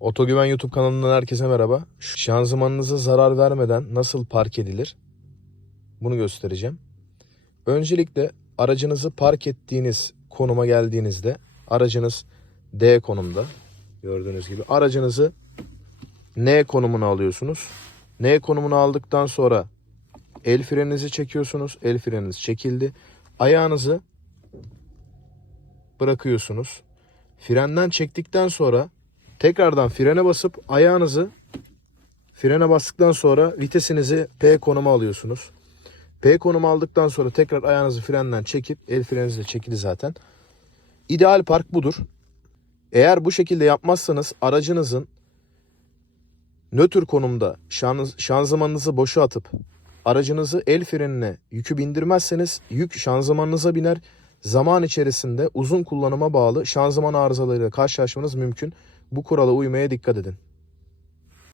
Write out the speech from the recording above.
Otogüven YouTube kanalından herkese merhaba. Şanzımanınıza zarar vermeden nasıl park edilir? Bunu göstereceğim. Öncelikle aracınızı park ettiğiniz konuma geldiğinizde aracınız D konumda. Gördüğünüz gibi aracınızı N konumuna alıyorsunuz. N konumuna aldıktan sonra el freninizi çekiyorsunuz. El freniniz çekildi. Ayağınızı bırakıyorsunuz. Frenden çektikten sonra tekrardan frene basıp ayağınızı frene bastıktan sonra vitesinizi P konuma alıyorsunuz. P konumu aldıktan sonra tekrar ayağınızı frenden çekip el freniniz de çekili zaten. İdeal park budur. Eğer bu şekilde yapmazsanız aracınızın nötr konumda şanız, şanzımanınızı boşa atıp aracınızı el frenine yükü bindirmezseniz yük şanzımanınıza biner. Zaman içerisinde uzun kullanıma bağlı şanzıman arızalarıyla karşılaşmanız mümkün. Bu kurala uymaya dikkat edin.